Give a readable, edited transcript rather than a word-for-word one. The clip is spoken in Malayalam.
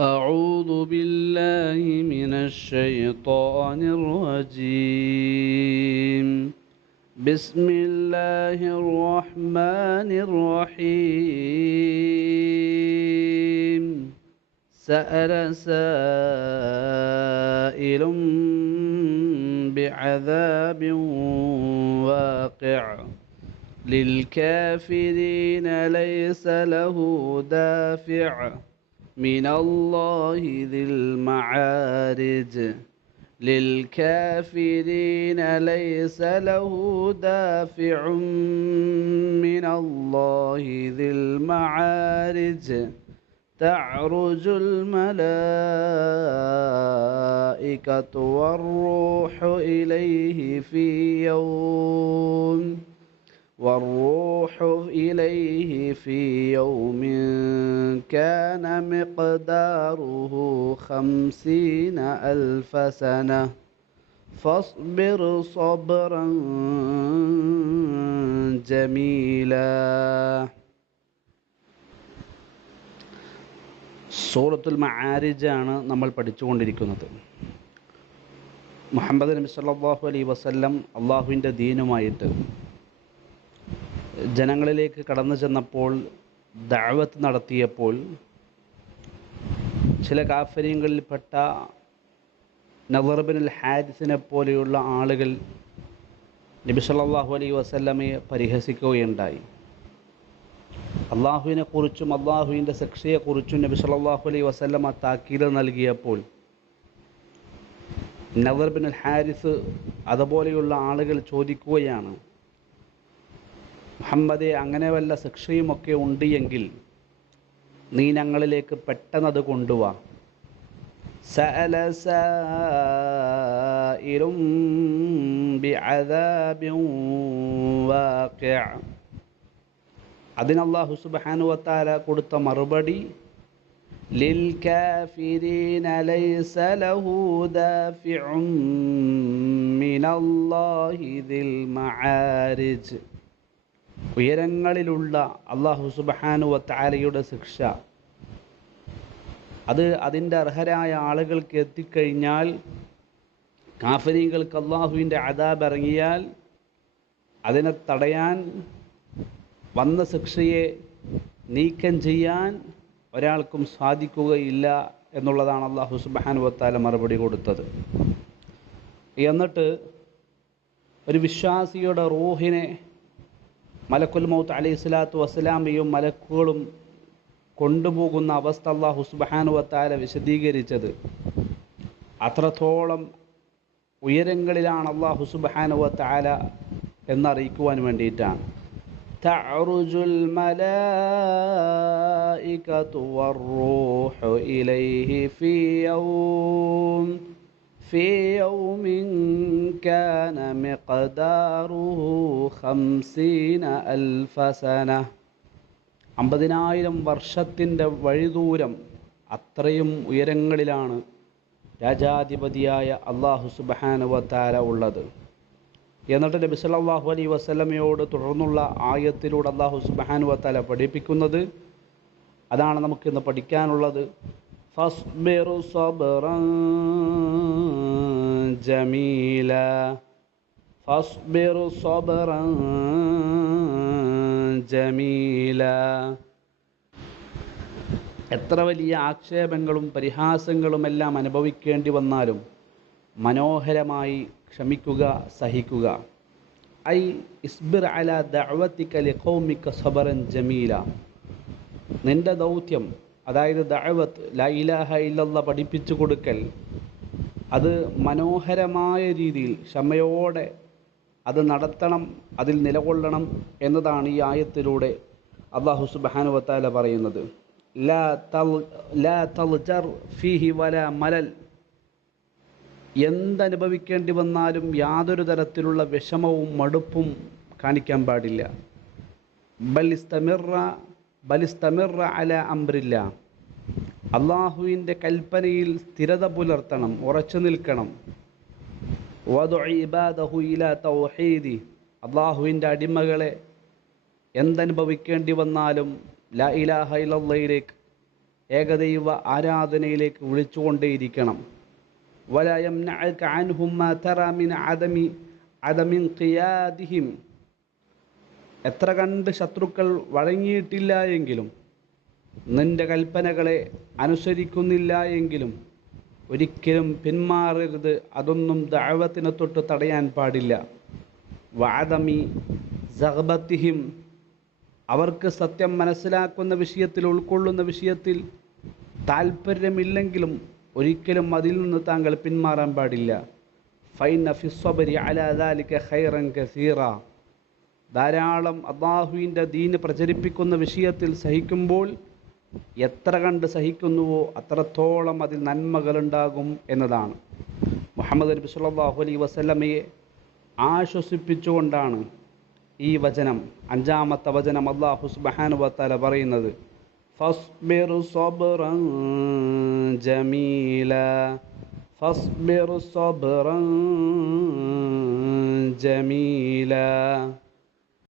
أعوذ بالله من الشيطان الرجيم. بسم الله الرحمن الرحيم. سأل سائل بعذاب واقع للكافرين ليس له دافع من الله ذي المعارج. للكافرين ليس له دافع من الله ذي المعارج. تعرج الملائكة والروح إليه في يوم كان مقداره 50,000 سنة فاصبر صبرا جميلا. സൂറത്തുൽ മആരിജ് ആണ് നമ്മൾ പഠിച്ചുകൊണ്ടിരിക്കുന്നത്. മുഹമ്മദ് നബി സല്ലല്ലാഹു അലൈഹി വസല്ലം അള്ളാഹുവിൻ്റെ ദീനുമായിട്ട് ജനങ്ങളിലേക്ക് കടന്നു ചെന്നപ്പോൾ, ദഅവത്ത് നടത്തിയപ്പോൾ, ചില കാഫിരീങ്ങളിൽപ്പെട്ട നളർ ഇബ്നുൽ ഹാരിസിനെ പോലെയുള്ള ആളുകൾ നബി സല്ലല്ലാഹു അലൈഹി വസല്ലമയെ പരിഹസിക്കുകയുണ്ടായി. അള്ളാഹുവിനെക്കുറിച്ചും അള്ളാഹുവിൻ്റെ ശിക്ഷയെക്കുറിച്ചും നബി സല്ലല്ലാഹു അലൈഹി വസല്ലമ താക്കീത് നൽകിയപ്പോൾ നളർ ഇബ്നുൽ ഹാരിസ് അതുപോലെയുള്ള ആളുകൾ ചോദിക്കുകയാണ്, മുഹമ്മദേ, അങ്ങനെ വല്ല ശിക്ഷയുമൊക്കെ ഉണ്ട് എങ്കിൽ നീ ഞങ്ങളിലേക്ക് പെട്ടെന്നത് കൊണ്ടുവാ. സഅല സായിലും ബിഅദാബിൻ വാഖിഅ. അതിന് അല്ലാഹു സുബ്ഹാനഹു വ തആല കൊടുത്ത മറുപടി, ലിൽ കാഫിരീന ലൈസ ലഹു ദാഫിഉൻ മിനല്ലാഹി ദിൽ മആരിജ്. ഉയരങ്ങളിലുള്ള അല്ലാഹു സുബ്ഹാനഹു വ തആലയുടെ ശിക്ഷ അത് അതിൻ്റെ അർഹരായ ആളുകൾക്ക് എത്തിക്കഴിഞ്ഞാൽ, കാഫിരീങ്ങൾക്ക് അല്ലാഹുവിൻ്റെ അദാബ് ഇറങ്ങിയാൽ അതിനെ തടയാൻ, വന്ന ശിക്ഷയെ നീക്കം ചെയ്യാൻ ഒരാൾക്കും സാധിക്കുകയില്ല എന്നുള്ളതാണ് അല്ലാഹു സുബ്ഹാനഹു വ തആല മറുപടി കൊടുത്തത്. എന്നിട്ട് ഒരു വിശ്വാസിയുടെ റൂഹിനെ മലക്കുൽ മൗത്ത് അലൈഹിസ്സലാത്തു വസ്സലാമയും മലക്കുകളും കൊണ്ടുപോകുന്ന അവസ്ഥ അല്ലാഹു സുബ്ഹാനഹു വ തആല വിശദീകരിച്ചത് അത്രത്തോളം ഉയരങ്ങളിലാണ് അല്ലാഹു സുബ്ഹാനഹു വ തആല എന്നറിയിക്കുവാൻ വേണ്ടിയിട്ടാണ്. തഅറുജുൽ മലായികതു വറൂഹു ഇലൈഹി ഫീ യൗമിൻ കാന മിഖ്ദാറുഹു 50,000 സന. 50,000 വർഷത്തിൻ്റെ വഴിദൂരം, അത്രയും ഉയരങ്ങളിലാണ് രാജാധിപതിയായ അല്ലാഹു സുബ്ഹാനഹു വ തആല ഉള്ളത്. എന്നിട്ട് നബി സല്ലല്ലാഹു അലൈഹി വസല്ലമയോട് തുടർന്നുള്ള ആയത്തിലൂടെ അല്ലാഹു സുബ്ഹാനഹു വ തആല പഠിപ്പിക്കുന്നത് അതാണ് നമുക്കിന്ന് പഠിക്കാനുള്ളത്. ഫസ്ബിർ സബ്റൻ ജമീല. ഫസ്ബിർ സബ്റൻ ജമീല. എത്ര വലിയ ആക്ഷേപങ്ങളും പരിഹാസങ്ങളുമെല്ലാം അനുഭവിക്കേണ്ടി വന്നാലും മനോഹരമായി ക്ഷമിക്കുക, സഹിക്കുക. ഐ ഇസ്ബിർ അലാ ദഅവതിക ലിഖൗമിക സബറൻ ജമീല. നിന്റെ ദൗത്യം, അതായത് ദഅവത്ത്, ലാ ഇലാഹ ഇല്ലല്ലാഹ് പഠിപ്പിച്ചു കൊടുക്കൽ, അത് മനോഹരമായ രീതിയിൽ ക്ഷമയോടെ അത് നടത്തണം, അതിൽ നിലകൊള്ളണം എന്നതാണ് ഈ ആയത്തിലൂടെ അല്ലാഹു സുബ്ഹാനഹു വ തആല പറയുന്നത്. ലാ തൽജർ ഫീഹി വലാ മലൽ. എന്തനുഭവിക്കേണ്ടി വന്നാലും യാതൊരു തരത്തിലുള്ള വിഷമവും മടുപ്പും കാണിക്കാൻ പാടില്ല. ബലിസ്തമിറ അല അംറില്ല. അള്ളാഹുവിൻ്റെ കൽപ്പനയിൽ സ്ഥിരത പുലർത്തണം, ഉറച്ചു നിൽക്കണം. വദഉ ഇബാദഹു ഇലാ തൗഹീദി. അള്ളാഹുവിൻ്റെ അടിമകളെ എന്തനുഭവിക്കേണ്ടി വന്നാലും ലാ ഇലാഹ ഇല്ലല്ലാഹിലേക്ക്, ഏകദൈവ ആരാധനയിലേക്ക് വിളിച്ചുകൊണ്ടേയിരിക്കണം. വലാ യംനഅക അൻഹും മാ തറാ മിൻ അദമിൻ ഖിയാദിഹിം. എത്ര കണ്ട് ശത്രുക്കൾ വഴങ്ങിയിട്ടില്ല എങ്കിലും, നിന്റെ കൽപ്പനകളെ അനുസരിക്കുന്നില്ല എങ്കിലും ഒരിക്കലും പിന്മാറരുത്. അതൊന്നും ദഅവത്തിനെ തൊട്ട് തടയാൻ പാടില്ല. വഅദമി സഗ്ബത്തിഹിം. അവർക്ക് സത്യം മനസ്സിലാക്കുന്ന വിഷയത്തിൽ, ഉൾക്കൊള്ളുന്ന വിഷയത്തിൽ താൽപ്പര്യമില്ലെങ്കിലും ഒരിക്കലും അതിൽ നിന്ന് താങ്കൾ പിന്മാറാൻ പാടില്ല. ഫൈന ഫിസ്സബ്രി അലാ ദാലിക ഖൈറൻ കസീറ. ധാരാളം അല്ലാഹുവിൻ്റെ ദീന് പ്രചരിപ്പിക്കുന്ന വിഷയത്തിൽ സഹിക്കുമ്പോൾ എത്ര കണ്ട് സഹിക്കുന്നുവോ അത്രത്തോളം അതിൽ നന്മകളുണ്ടാകും എന്നതാണ്. മുഹമ്മദ് നബി സല്ലല്ലാഹു അലൈഹി വസല്ലമയെ ആശ്വസിപ്പിച്ചുകൊണ്ടാണ് ഈ വചനം, 5-ാമത്തെ വചനം അല്ലാഹു സുബ്ഹാനഹു വ തആല പറയുന്നത്. ഫസ്ബിർ സബ്റൻ ജമീല, ഫസ്ബിർ സബ്റൻ ജമീല.